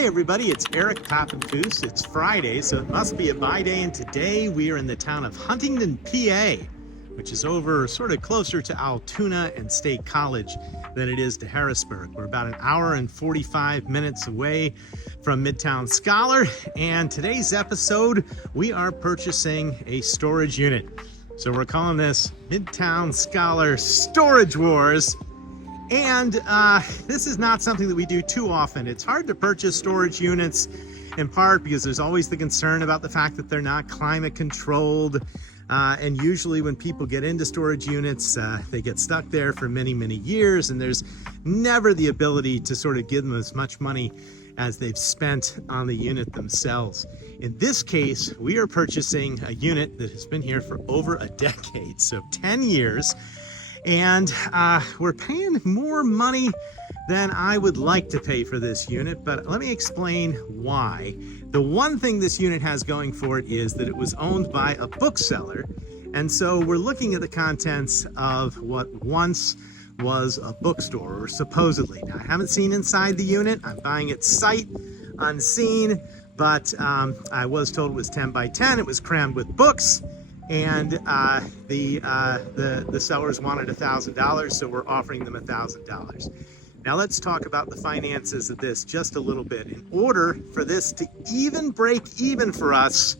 Hey everybody, it's Eric Papenfoos. It's Friday, so it must be a buy day, and today we are in the town of Huntingdon, PA, which is over sort of closer to Altoona and State College than it is to Harrisburg. We're about an hour and 45 minutes away from Midtown Scholar, and today's episode, we are purchasing a storage unit. So we're calling this Midtown Scholar Storage Wars. And this is not something that we do too often. It's hard to purchase storage units, in part because there's always the concern about the fact that they're not climate controlled. And usually when people get into storage units, they get stuck there for many, many years, and there's never the ability to sort of give them as much money as they've spent on the unit themselves. In this case, we are purchasing a unit that has been here for over a decade, so 10 years. And we're paying more money than I would like to pay for this unit, but let me explain why. The one thing this unit has going for it is that it was owned by a bookseller, and so we're looking at the contents of what once was a bookstore, or supposedly. Now, I haven't seen inside the unit. I'm buying it sight unseen, but I was told it was 10 by 10. It was crammed with books. And the sellers wanted $1,000, so we're offering them $1,000. Now let's talk about the finances of this just a little bit. In order for this to even break even for us,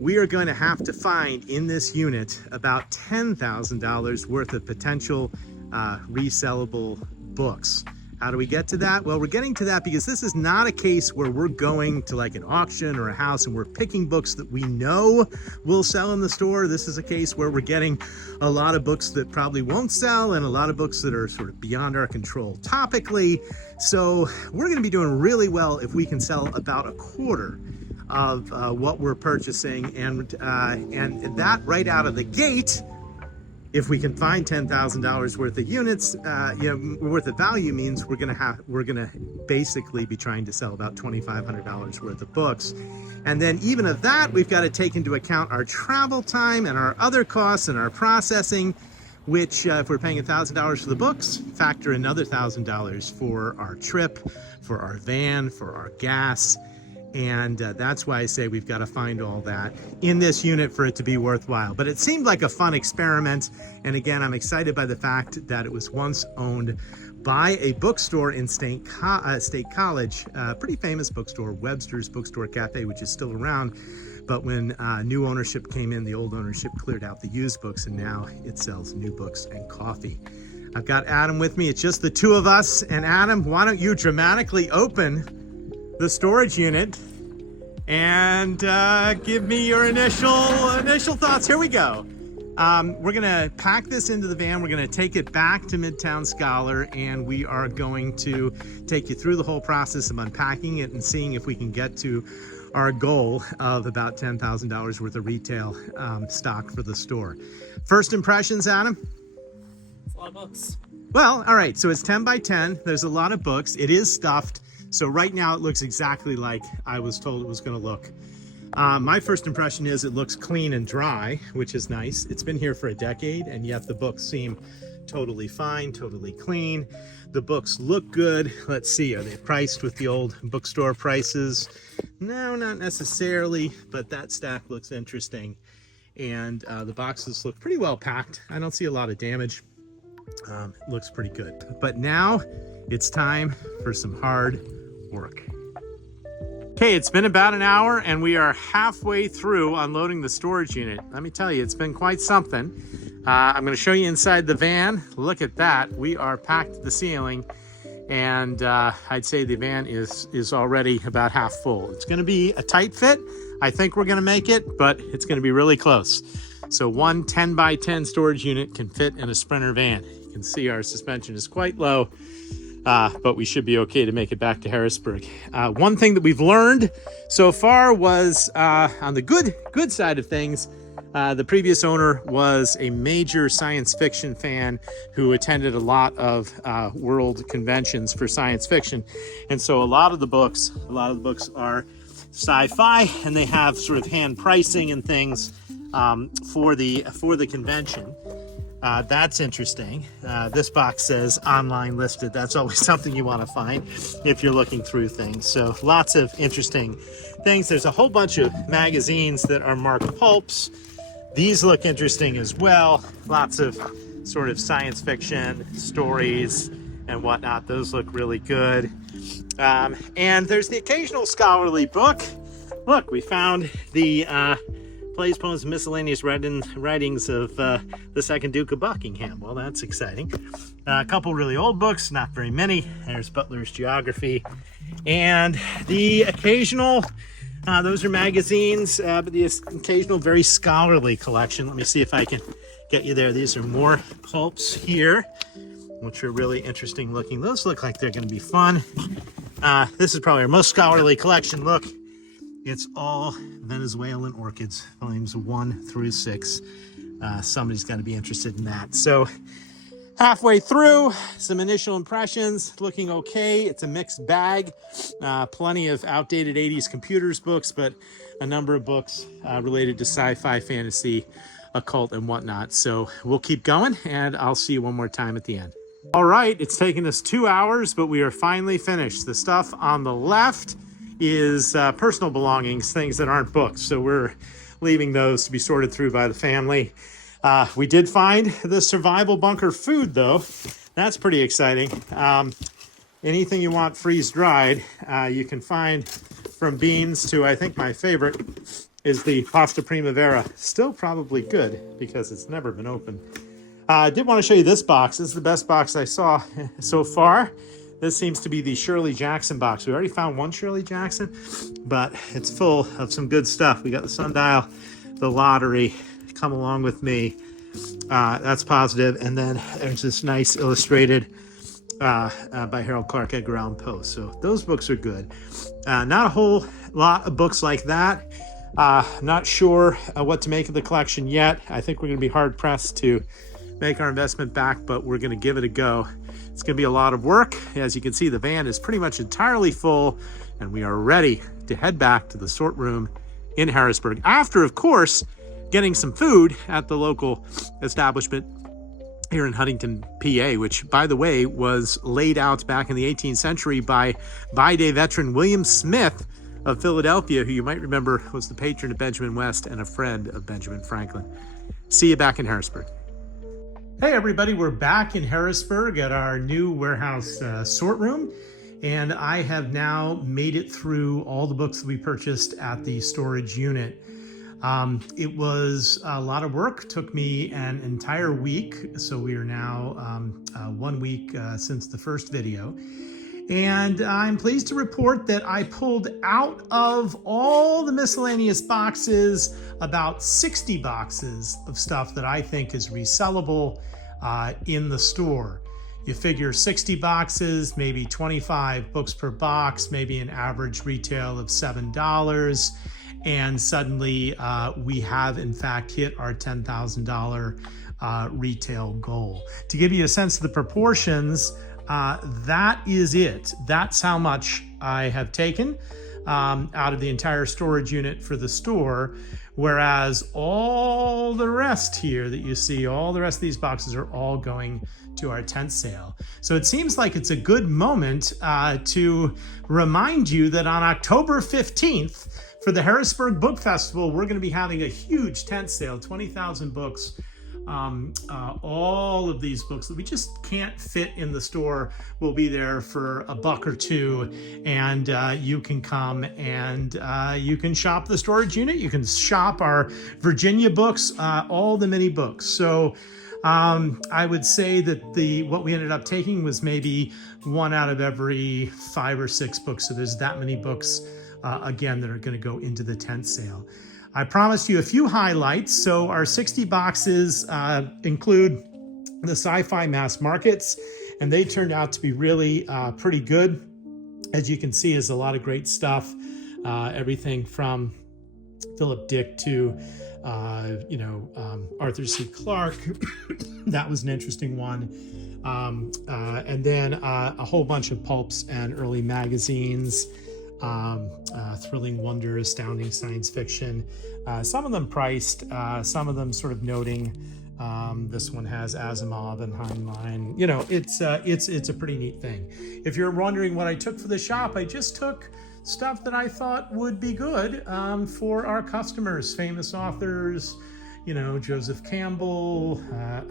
we are going to have to find in this unit about $10,000 worth of potential resellable books. How do we get to that? Well, we're getting to that because this is not a case where we're going to like an auction or a house and we're picking books that we know will sell in the store. This is a case where we're getting a lot of books that probably won't sell and a lot of books that are sort of beyond our control topically. So we're going to be doing really well if we can sell about a quarter of what we're purchasing, and that right out of the gate. If we can find $10,000 worth of units, worth of value, means we're gonna basically be trying to sell about $2,500 worth of books. And then even of that, we've got to take into account our travel time and our other costs and our processing, which if we're paying $1,000 for the books, factor another $1,000 for our trip, for our van, for our gas. And that's why I say we've got to find all that in this unit for it to be worthwhile. But it seemed like a fun experiment. And again, I'm excited by the fact that it was once owned by a bookstore in State College, pretty famous bookstore, Webster's Bookstore Cafe, which is still around. But when new ownership came in, the old ownership cleared out the used books, and now it sells new books and coffee. I've got Adam with me. It's just the two of us. And Adam, why don't you dramatically open the storage unit and give me your initial thoughts. Here we go. We're gonna pack this into the van. We're gonna take it back to Midtown Scholar, and we are going to take you through the whole process of unpacking it and seeing if we can get to our goal of about $10,000 worth of retail stock for the store. First impressions, Adam? It's a lot of books. Well, all right, so it's 10 by 10. There's a lot of books. It is stuffed. So right now it looks exactly like I was told it was going to look. My first impression is it looks clean and dry, which is nice. It's been here for a decade, and yet the books seem totally fine, totally clean. The books look good. Let's see, are they priced with the old bookstore prices? No, not necessarily, but that stack looks interesting. And the boxes look pretty well packed. I don't see a lot of damage. Looks pretty good. But now it's time for some hard work. Okay, it's been about an hour and we are halfway through unloading the storage unit. Let me tell you, it's been quite something. I'm going to show you inside the van. Look at that. We are packed to the ceiling, and I'd say the van is already about half full. It's going to be a tight fit. I think we're going to make it, but it's going to be really close. So one 10 by 10 storage unit can fit in a Sprinter van. You can see our suspension is quite low. But we should be okay to make it back to Harrisburg. One thing that we've learned so far was on the good side of things, the previous owner was a major science fiction fan who attended a lot of world conventions for science fiction. And so a lot of the books are sci-fi, and they have sort of hand pricing and things for the convention. That's interesting. This box says online listed. That's always something you want to find if you're looking through things. So lots of interesting things. There's a whole bunch of magazines that are marked pulps. These look interesting as well. Lots of sort of science fiction stories and whatnot. Those look really good. And there's the occasional scholarly book. Look, we found the plays, poems, and miscellaneous writings of the second Duke of Buckingham. Well, that's exciting. A couple really old books, not very many. There's Butler's Geography. And the occasional, those are magazines, but the occasional very scholarly collection. Let me see if I can get you there. These are more pulps here, which are really interesting looking. Those look like they're going to be fun. This is probably our most scholarly collection. Look, it's all Venezuelan orchids, volumes 1 through 6. Somebody's got to be interested in that. So halfway through, some initial impressions, looking okay. It's a mixed bag. Plenty of outdated 80s computers books, but a number of books related to sci-fi, fantasy, occult, and whatnot. So we'll keep going, and I'll see you one more time at the end. All right, it's taken us 2 hours, but we are finally finished. The stuff on the left is personal belongings, things that aren't books. So we're leaving those to be sorted through by the family. We did find the survival bunker food, though. That's pretty exciting. Anything you want freeze-dried, you can find, from beans to, I think my favorite is the pasta primavera. Still probably good because it's never been opened. I did want to show you this box. This is the best box I saw so far. This seems to be the Shirley Jackson box. We already found one Shirley Jackson, but it's full of some good stuff. We got the sundial, the lottery, Come Along With Me. That's positive. And then there's this nice illustrated by Harold Clark, Edgar Allan Poe. So those books are good. Not a whole lot of books like that. Not sure what to make of the collection yet. I think we're going to be hard pressed to make our investment back, but we're going to give it a go. It's going to be a lot of work. As you can see, the van is pretty much entirely full, and we are ready to head back to the sort room in Harrisburg. After, of course, getting some food at the local establishment here in Huntingdon, PA, which, by the way, was laid out back in the 18th century by by-day veteran William Smith of Philadelphia, who you might remember was the patron of Benjamin West and a friend of Benjamin Franklin. See you back in Harrisburg. Hey everybody, we're back in Harrisburg at our new warehouse sort room, and I have now made it through all the books that we purchased at the storage unit. It was a lot of work, took me an entire week, so we are now 1 week since the first video. And I'm pleased to report that I pulled out of all the miscellaneous boxes about 60 boxes of stuff that I think is resellable in the store. You figure 60 boxes, maybe 25 books per box, maybe an average retail of $7. And suddenly we have in fact hit our $10,000 retail goal. To give you a sense of the proportions, that is it. That's how much I have taken out of the entire storage unit for the store, whereas all the rest here that you see, all the rest of these boxes are all going to our tent sale. So it seems like it's a good moment to remind you that on October 15th for the Harrisburg Book Festival, we're going to be having a huge tent sale, 20,000 books. All of these books that we just can't fit in the store will be there for $1 or $2, and you can come and you can shop the storage unit. You can shop our Virginia books, all the mini books. So I would say that what we ended up taking was maybe 1 out of every 5 or 6 books. So there's that many books again that are going to go into the tent sale. I promised you a few highlights. So our 60 boxes include the sci-fi mass markets, and they turned out to be really pretty good. As you can see, is a lot of great stuff. Everything from Philip Dick to Arthur C. Clarke. That was an interesting one. And then a whole bunch of pulps and early magazines. Thrilling wonder, astounding science fiction, some of them priced, some of them sort of noting This one has Asimov and Heinlein. You know, it's a pretty neat thing. If you're wondering what I took for the shop, I just took stuff that I thought would be good for our customers, famous authors, you know, Joseph Campbell,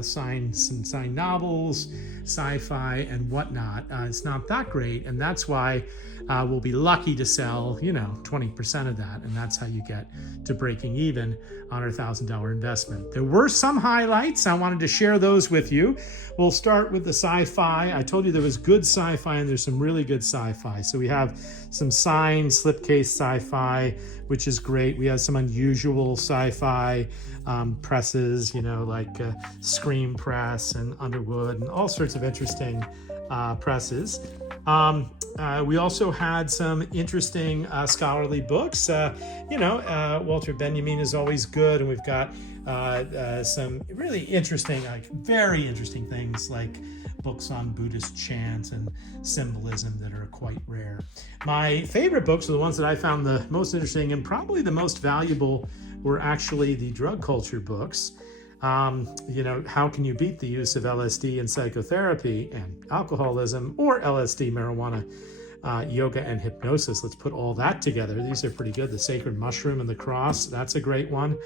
some signed novels, sci-fi and whatnot. It's not that great, and that's why we'll be lucky to sell, you know, 20% of that, and that's how you get to breaking even on our $1,000 investment. There were some highlights. I wanted to share those with you. We'll start with the sci-fi. I told you there was good sci-fi, and there's some really good sci-fi. So we have some signed slipcase sci-fi, which is great. We have some unusual sci-fi presses, you know, like Scream Press and Underwood and all sorts of interesting presses. We also had some interesting scholarly books. You know, Walter Benjamin is always good, and we've got some really interesting, like very interesting things like books on Buddhist chant and symbolism that are quite rare. My favorite books are the ones that I found the most interesting and probably the most valuable were actually the drug culture books. You know, how can you beat the use of LSD in psychotherapy and alcoholism, or LSD, marijuana, yoga, and hypnosis? Let's put all that together. These are pretty good. The Sacred Mushroom and the Cross, that's a great one.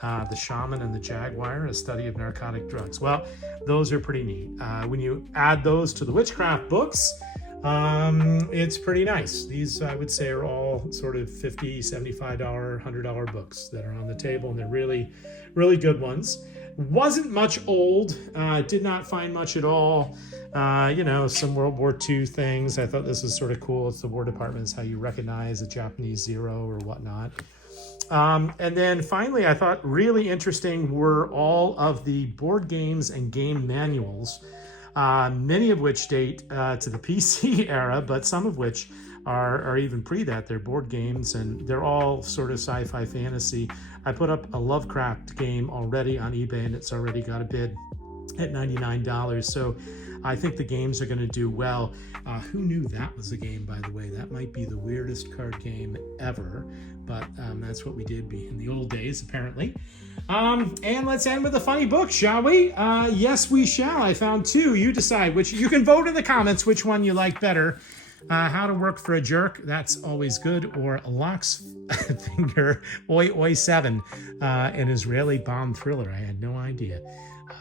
The Shaman and the Jaguar, a study of narcotic drugs. Well, those are pretty neat. When you add those to the witchcraft books, it's pretty nice. These, I would say, are all sort of $50, $75, $100 books that are on the table, and they're really, really good ones. Wasn't much old, did not find much at all. You know, some World War II things. I thought this was sort of cool. It's the War Department, is how you recognize a Japanese Zero or whatnot. And then finally, I thought really interesting were all of the board games and game manuals, many of which date to the PC era, but some of which are even pre that. They're board games, and they're all sort of sci-fi fantasy. I put up a Lovecraft game already on eBay, and it's already got a bid at $99. So I think the games are going to do well. Who knew that was a game, by the way? That might be the weirdest card game ever, but that's what we did in the old days, apparently. And let's end with a funny book, shall we? Yes, we shall. I found two. You decide which. You can vote in the comments which one you like better. How to Work for a Jerk, that's always good, or Locke's Finger, Oi Oi 7, an Israeli bomb thriller. I had no idea,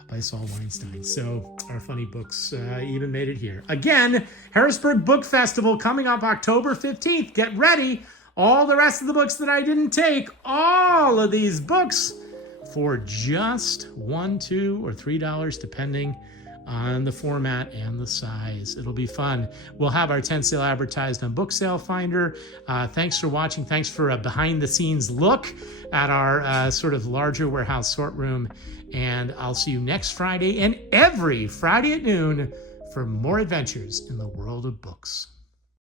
by Saul Weinstein. So our funny books even made it here. Again, Harrisburg Book Festival coming up October 15th. Get ready. All the rest of the books that I didn't take, all of these books for just $1, $2, or $3, depending on the format and the size. It'll be fun. We'll have our 10 sale advertised on Book Sale Finder. Thanks for watching. Thanks for a behind the scenes look at our sort of larger warehouse sort room. And I'll see you next Friday and every Friday at noon for more adventures in the world of books.